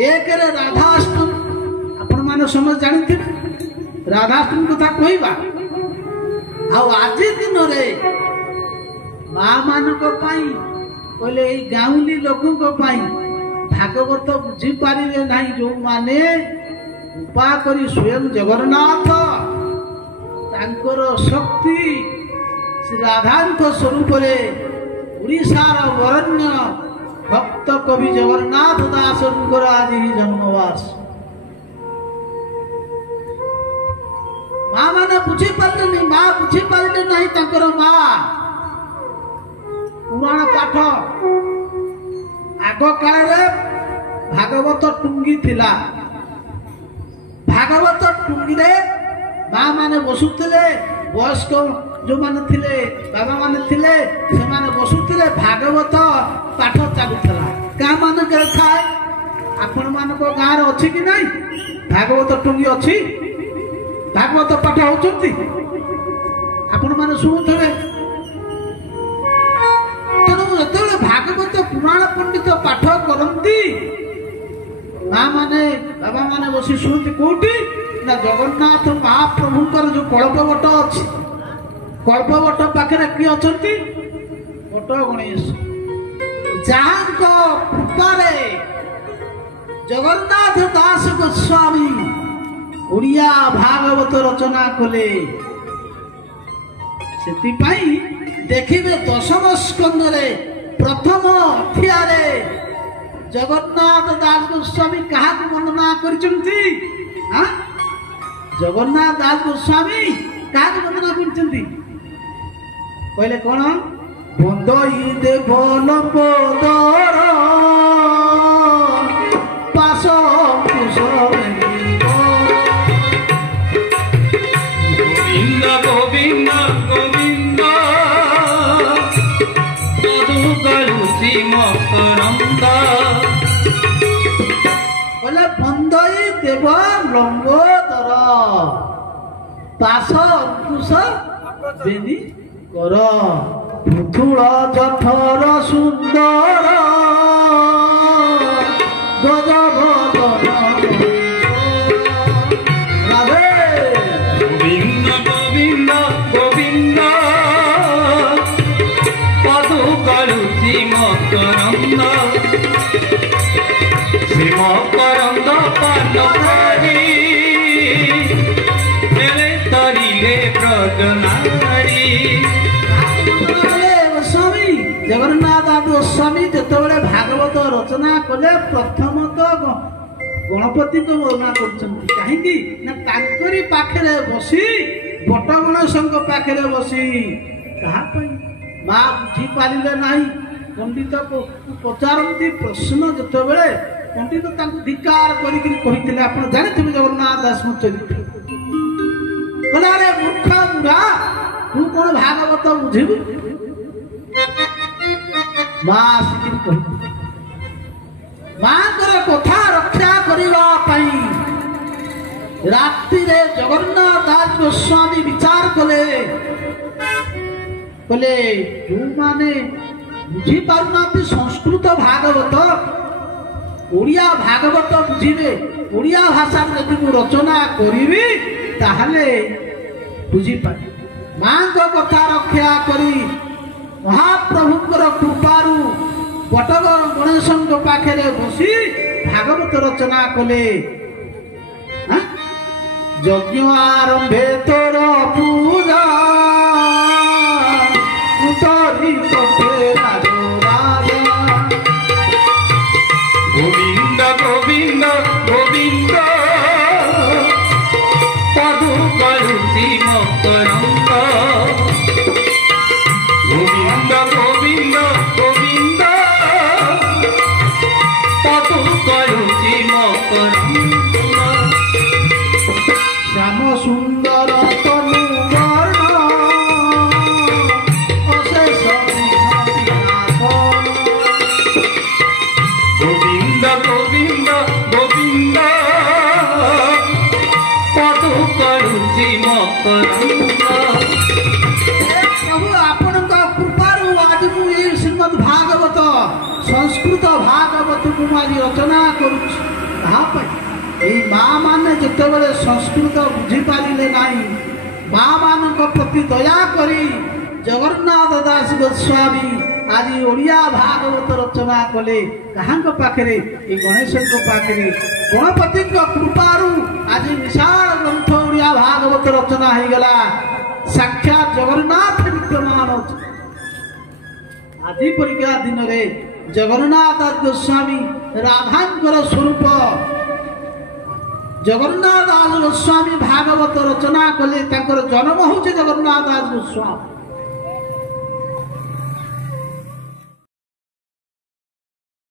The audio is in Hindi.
एक राधाष्टमी आपण मान समझ जानते राधाष्टमी कथा कहवा आज दिन माँ मान कहले गाउली लोक भागवत बुझी पारे ना जो माने उपा करी स्वयं जगन्नाथ तांकर शक्ति श्री राधा स्वरूप उड़ीसार वरण्य भक्त कवि जगन्नाथ दास आज ही जन्मवास माँ मैंने बुझी पारे माँ बुझी पारे ना माँ पुराण पाठ आग काल भागवत टुंगी थिला भागवत टुंगी माँ माने बसुले वयस्क जो माने थिले बाबा माने थिले से माने बसुले भागवत पाठ चलुला गाँ मान थाए आपण मान गाँव अच्छी कि नहीं भागवत टुंगी अच्छी भागवत पाठ होती आपण मैंने शुणुवे तेणु जो भागवत पुराण पंडित पाठ करती माँ माने बाबा माने बसी शुणुती कौटी ना जगन्नाथ महाप्रभुंकर जो कल्पवट अच्छी कल्पवट पाखे किए अच्छा बट गणेश जहाँ कृपारे जगन्नाथ दास गोस्वामी उड़िया भागवत रचना कले से देखिए दशम स्कंद प्रथम अध्याय जगन्नाथ दास गोस्वामी क्या वर्णना कर जगन्नाथ दास गोस्वामी क्या वर्णना कर कहले कौन बंदई देव लंबोदर पाश गोविंद गोविंद गोविंद मधुकरुषि मकरंद बोले बंदई देव लंबोदर पाश अंकुश बेनी कर पृथुल जठर सुंदर गजभदन गोविंद गोविंद गोविंद मधुकरुषि मकरंद श्री मकरंद पानकारी तरिले ब्रजनारी गोस्वामी जगन्नाथ गोस्वामी जिते भागवत रचना कले प्रथम तो गणपति को वर्णना करी पाखे बसी बट गणेश पाखे बसी कहा माँ बुझी पारे ना पंडित को पचारती प्रश्न जिते पंडित धिकार करते आप जानते जगन्नाथ दास बोले अरे मूर्ख बुढ़ा तू कौन भागवत बुझेबू माँ आसिक माँ कथा रक्षा करने राति जगन्नाथ दास गोस्वामी विचार कले कले जो माने बुझी पारना संस्कृत भागवत ओडिया भागवत बुझे ओडिया भाषा यदि रचना करी ताहले बुझी पारे माँ कथा रक्षा करी महाप्रभुंकर कृपारू बटग गणेश पाखे बसी भागवत रचना कले यज्ञ आरंभे तोर पूजा गोविंद गोविंद गोविंद मधुकरुषि मकरंद गोविंद गोविंद गोविंद मधुकरुषि मकरंद श्याम सुंदर तनु वर्ण अशेष गोविंद गोविंद गोविंद मधुकरुषि मकरंद प्रभु आपण कृपारू आज मुझे श्रीमद भागवत संस्कृत भागवत को आज रचना करुच्छ ତାହା ପାଇଁ এই ମା ମାନେ ଯେତେବେଳେ ସଂସ୍କୃତ ବୁଝିପାରିଲେ ନାହିଁ, ମା ମାନଙ୍କ ପ୍ରତି ଦୟା କରି ଜଗନ୍ନାଥ ଦାସ ଗୋସ୍ୱାମୀ ଆଜି ଓଡ଼ିଆ ଭାଗବତ ରଚନା କଲେ। କାହାଙ୍କ ପାଖରେ? ଏ ଗଣେଶଙ୍କ ପାଖରେ। ଗଣପତିଙ୍କ କୃପାରୁ ଆଜି ବିଶାଳ ଗ୍ରନ୍ଥ ଓଡ଼ିଆ ଭାଗବତ ରଚନା ହେଇଗଲା। ସାକ୍ଷାତ ଜଗନ୍ନାଥ ବିଦ୍ୟମାନ ଅଛି। ଆଜି ପରୀକ୍ଷା ଦିନରେ ଜଗନ୍ନାଥ ଦାସ ଗୋସ୍ୱାମୀ ରାଧାଙ୍କର ସ୍ୱରୂପ। ଜଗନ୍ନାଥ ଦାସ ଗୋସ୍ୱାମୀ ଭାଗବତ ରଚନା କଲେ। ତାଙ୍କର ଜନ୍ମ ହେଉଛି ଜଗନ୍ନାଥ ଦାସ ଗୋସ୍ୱାମୀ।